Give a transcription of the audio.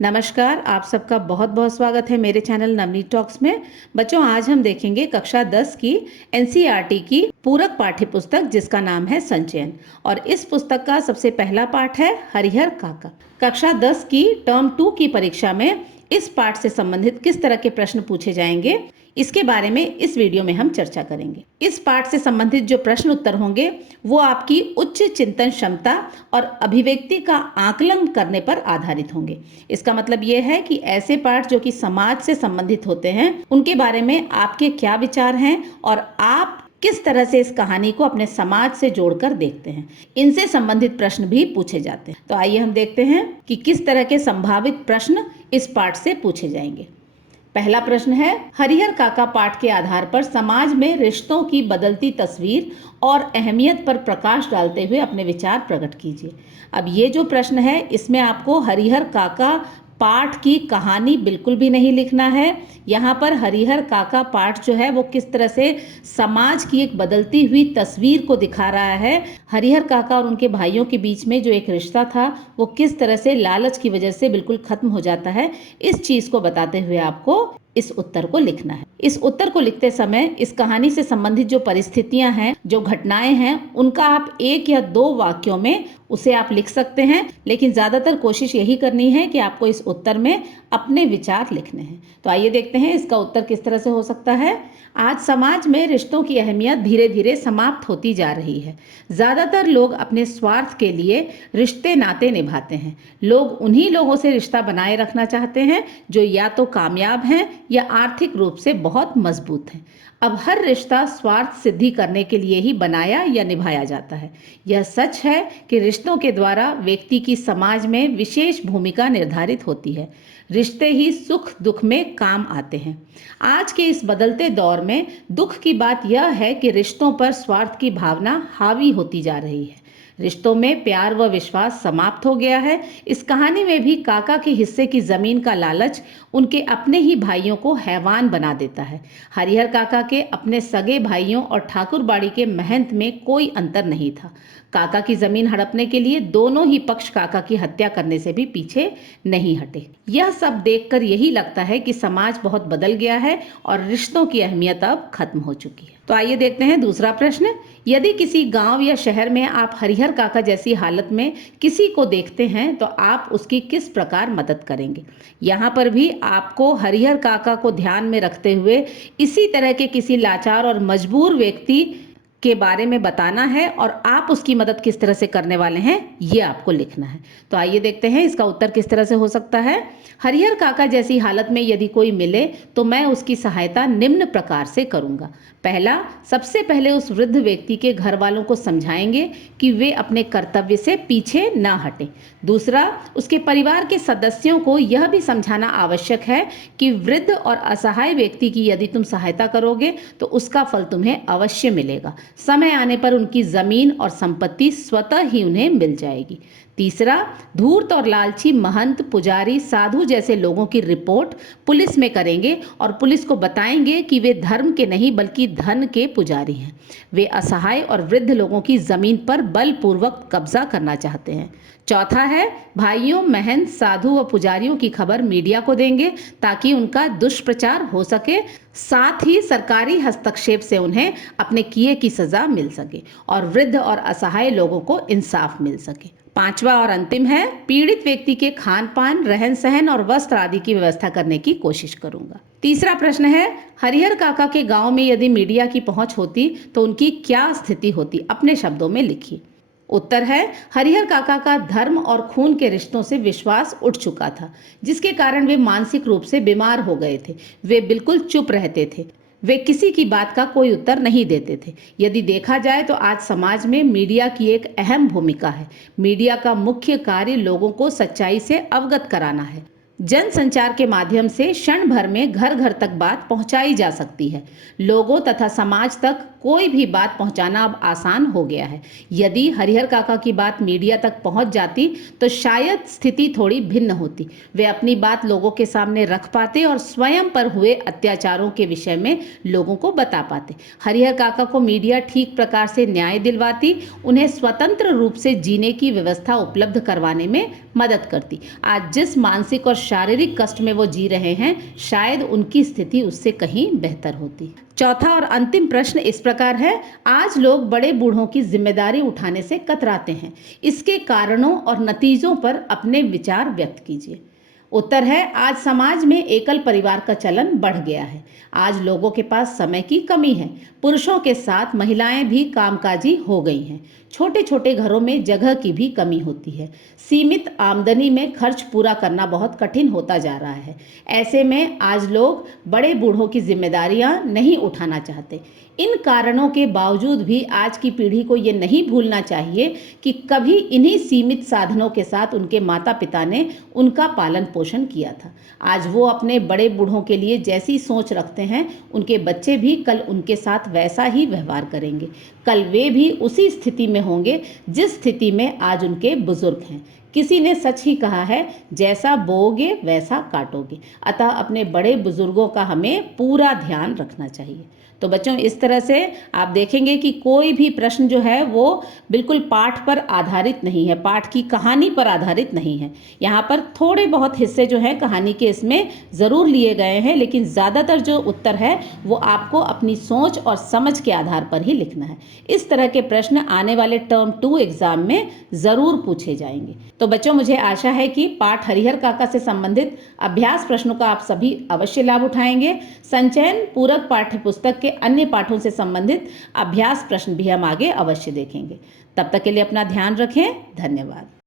नमस्कार, आप सबका बहुत बहुत स्वागत है मेरे चैनल नवनीत टॉक्स में। बच्चों, आज हम देखेंगे कक्षा 10 की एनसीईआरटी की पूरक पाठ्य पुस्तक जिसका नाम है संचयन। और इस पुस्तक का सबसे पहला पाठ है हरिहर काका। कक्षा 10 की टर्म 2 की परीक्षा में इस पाठ से संबंधित किस तरह के प्रश्न पूछे जाएंगे, इसके बारे में इस वीडियो में हम चर्चा करेंगे। इस पाठ से संबंधित जो प्रश्न उत्तर होंगे वो आपकी उच्च चिंतन क्षमता और अभिव्यक्ति का आकलन करने पर आधारित होंगे। इसका मतलब ये है कि ऐसे पाठ जो कि समाज से संबंधित होते हैं उनके बारे में आपके क्या विचार हैं और आप किस तरह से इस कहानी को अपने समाज से जोड़कर देखते हैं, इनसे संबंधित प्रश्न भी पूछे जाते हैं। तो आइए हम देखते हैं कि किस तरह के संभावित प्रश्न इस पाठ से पूछे जाएंगे। पहला प्रश्न है, हरिहर काका पाठ के आधार पर समाज में रिश्तों की बदलती तस्वीर और अहमियत पर प्रकाश डालते हुए अपने विचार प्रकट कीजिए। अब ये जो प्रश्न है इसमें आपको हरिहर काका पाठ की कहानी बिल्कुल भी नहीं लिखना है। यहाँ पर हरिहर काका पाठ जो है वो किस तरह से समाज की एक बदलती हुई तस्वीर को दिखा रहा है। हरिहर काका और उनके भाइयों के बीच में जो एक रिश्ता था वो किस तरह से लालच की वजह से बिल्कुल खत्म हो जाता है, इस चीज को बताते हुए आपको इस उत्तर को लिखना है। इस उत्तर को लिखते समय इस कहानी से संबंधित जो परिस्थितियां हैं, जो घटनाएं हैं, उनका आप 1 या 2 वाक्यों में उसे आप लिख सकते हैं, लेकिन ज्यादातर कोशिश यही करनी है कि आपको इस उत्तर में अपने विचार लिखने हैं। तो आइए देखते हैं इसका उत्तर किस तरह से हो सकता है। आज समाज में रिश्तों की अहमियत धीरे धीरे समाप्त होती जा रही है। ज्यादातर लोग अपने स्वार्थ के लिए रिश्ते नाते निभाते हैं। लोग उन्हीं लोगों से रिश्ता बनाए रखना चाहते हैं जो या तो कामयाब हैं या आर्थिक रूप से बहुत मजबूत हैं। अब हर रिश्ता स्वार्थ सिद्धि करने के लिए ही बनाया या निभाया जाता है। यह सच है कि रिश्तों के द्वारा व्यक्ति की समाज में विशेष भूमिका निर्धारित होती है। रिश्ते ही सुख दुख में काम आते हैं। आज के इस बदलते दौर में दुख की बात यह है कि रिश्तों पर स्वार्थ की भावना हावी होती जा रही है। रिश्तों में प्यार व विश्वास समाप्त हो गया है। इस कहानी में भी काका के हिस्से की जमीन का लालच उनके अपने ही भाइयों को हैवान बना देता है। हरिहर काका के अपने सगे भाइयों और ठाकुरबाड़ी के महंत में कोई अंतर नहीं था। काका की जमीन हड़पने के लिए दोनों ही पक्ष काका की हत्या करने से भी पीछे नहीं हटे। यह सब देखकर यही लगता है कि समाज बहुत बदल गया है और रिश्तों की अहमियत अब खत्म हो चुकी है। तो आइए देखते हैं दूसरा प्रश्न। यदि किसी गांव या शहर में आप हरिहर काका जैसी हालत में किसी को देखते हैं तो आप उसकी किस प्रकार मदद करेंगे। यहाँ पर भी आपको हरिहर काका को ध्यान में रखते हुए इसी तरह के किसी लाचार और मजबूर व्यक्ति के बारे में बताना है और आप उसकी मदद किस तरह से करने वाले हैं ये आपको लिखना है। तो आइए देखते हैं इसका उत्तर किस तरह से हो सकता है। हरिहर काका जैसी हालत में यदि कोई मिले तो मैं उसकी सहायता निम्न प्रकार से करूंगा। पहला, सबसे पहले उस वृद्ध व्यक्ति के घर वालों को समझाएंगे कि वे अपने कर्तव्य से पीछे ना हटें। दूसरा, उसके परिवार के सदस्यों को यह भी समझाना आवश्यक है कि वृद्ध और असहाय व्यक्ति की यदि तुम सहायता करोगे तो उसका फल तुम्हें अवश्य मिलेगा। समय आने पर उनकी जमीन और संपत्ति स्वतः ही उन्हें मिल जाएगी। तीसरा, धूर्त और लालची महंत, पुजारी, साधु जैसे लोगों की रिपोर्ट पुलिस में करेंगे और पुलिस को बताएंगे कि वे धर्म के नहीं बल्कि धन के पुजारी हैं। वे असहाय और वृद्ध लोगों की जमीन पर बलपूर्वक कब्जा करना चाहते हैं। चौथा है, भाइयों, महंत, साधु व पुजारियों की खबर मीडिया को देंगे ताकि उनका दुष्प्रचार हो सके, साथ ही सरकारी हस्तक्षेप से उन्हें अपने किए की सजा मिल सके और वृद्ध और असहाय लोगों को इंसाफ मिल सके। पांचवा और अंतिम है, पीड़ित व्यक्ति के खान पान, रहन सहन और वस्त्र आदि की व्यवस्था करने की कोशिश करूंगा। तीसरा प्रश्न है, हरिहर काका के गांव में यदि मीडिया की पहुंच होती तो उनकी क्या स्थिति होती, अपने शब्दों में लिखिए। उत्तर है, हरिहर काका का धर्म और खून के रिश्तों से विश्वास उठ चुका था, जिसके कारण वे मानसिक रूप से बीमार हो गए थे। वे बिल्कुल चुप रहते थे। वे किसी की बात का कोई उत्तर नहीं देते थे। यदि देखा जाए तो आज समाज में मीडिया की एक अहम भूमिका है। मीडिया का मुख्य कार्य लोगों को सच्चाई से अवगत कराना है। जन संचार के माध्यम से क्षण भर में घर घर तक बात पहुंचाई जा सकती है। लोगों तथा समाज तक कोई भी बात पहुंचाना अब आसान हो गया है। यदि हरिहर काका की बात मीडिया तक पहुंच जाती तो शायद स्थिति थोड़ी भिन्न होती। वे अपनी बात लोगों के सामने रख पाते और स्वयं पर हुए अत्याचारों के विषय में लोगों को बता पाते। हरिहर काका को मीडिया ठीक प्रकार से न्याय दिलवाती, उन्हें स्वतंत्र रूप से जीने की व्यवस्था उपलब्ध करवाने में मदद करती। आज जिस मानसिक और शारीरिक कष्ट में वो जी रहे हैं, शायद उनकी स्थिति उससे कहीं बेहतर होती। चौथा और अंतिम प्रश्न इस प्रकार है, आज लोग बड़े बूढ़ों की जिम्मेदारी उठाने से कतराते हैं, इसके कारणों और नतीजों पर अपने विचार व्यक्त कीजिए। उत्तर है, आज समाज में एकल परिवार का चलन बढ़ गया है। आज लोगों के पास समय की कमी है। पुरुषों के साथ महिलाएं भी कामकाजी हो गई हैं। छोटे छोटे घरों में जगह की भी कमी होती है। सीमित आमदनी में खर्च पूरा करना बहुत कठिन होता जा रहा है। ऐसे में आज लोग बड़े बूढ़ों की जिम्मेदारियां नहीं उठाना चाहते। इन कारणों के बावजूद भी आज की पीढ़ी को ये नहीं भूलना चाहिए कि कभी इन्हीं सीमित साधनों के साथ उनके माता पिता ने उनका पालन पोषण किया था। आज वो अपने बड़े बूढ़ों के लिए जैसी सोच रखते हैं, उनके बच्चे भी कल उनके साथ वैसा ही व्यवहार करेंगे। कल वे भी उसी स्थिति में होंगे जिस स्थिति में आज उनके बुजुर्ग हैं। किसी ने सच ही कहा है, जैसा बोओगे वैसा काटोगे। अतः अपने बड़े बुजुर्गों का हमें पूरा ध्यान रखना चाहिए। तो बच्चों, इस तरह से आप देखेंगे कि कोई भी प्रश्न जो है वो बिल्कुल पाठ पर आधारित नहीं है, पाठ की कहानी पर आधारित नहीं है। यहाँ पर थोड़े बहुत हिस्से जो है कहानी के इसमें ज़रूर लिए गए हैं, लेकिन ज़्यादातर जो उत्तर है वो आपको अपनी सोच और समझ के आधार पर ही लिखना है। इस तरह के प्रश्न आने वाले टर्म 2 एग्जाम में ज़रूर पूछे जाएंगे। तो बच्चों, मुझे आशा है कि पाठ हरिहर काका से संबंधित अभ्यास प्रश्नों का आप सभी अवश्य लाभ उठाएंगे। संचयन पूरक पाठ्य पुस्तक के अन्य पाठों से संबंधित अभ्यास प्रश्न भी हम आगे अवश्य देखेंगे। तब तक के लिए अपना ध्यान रखें। धन्यवाद।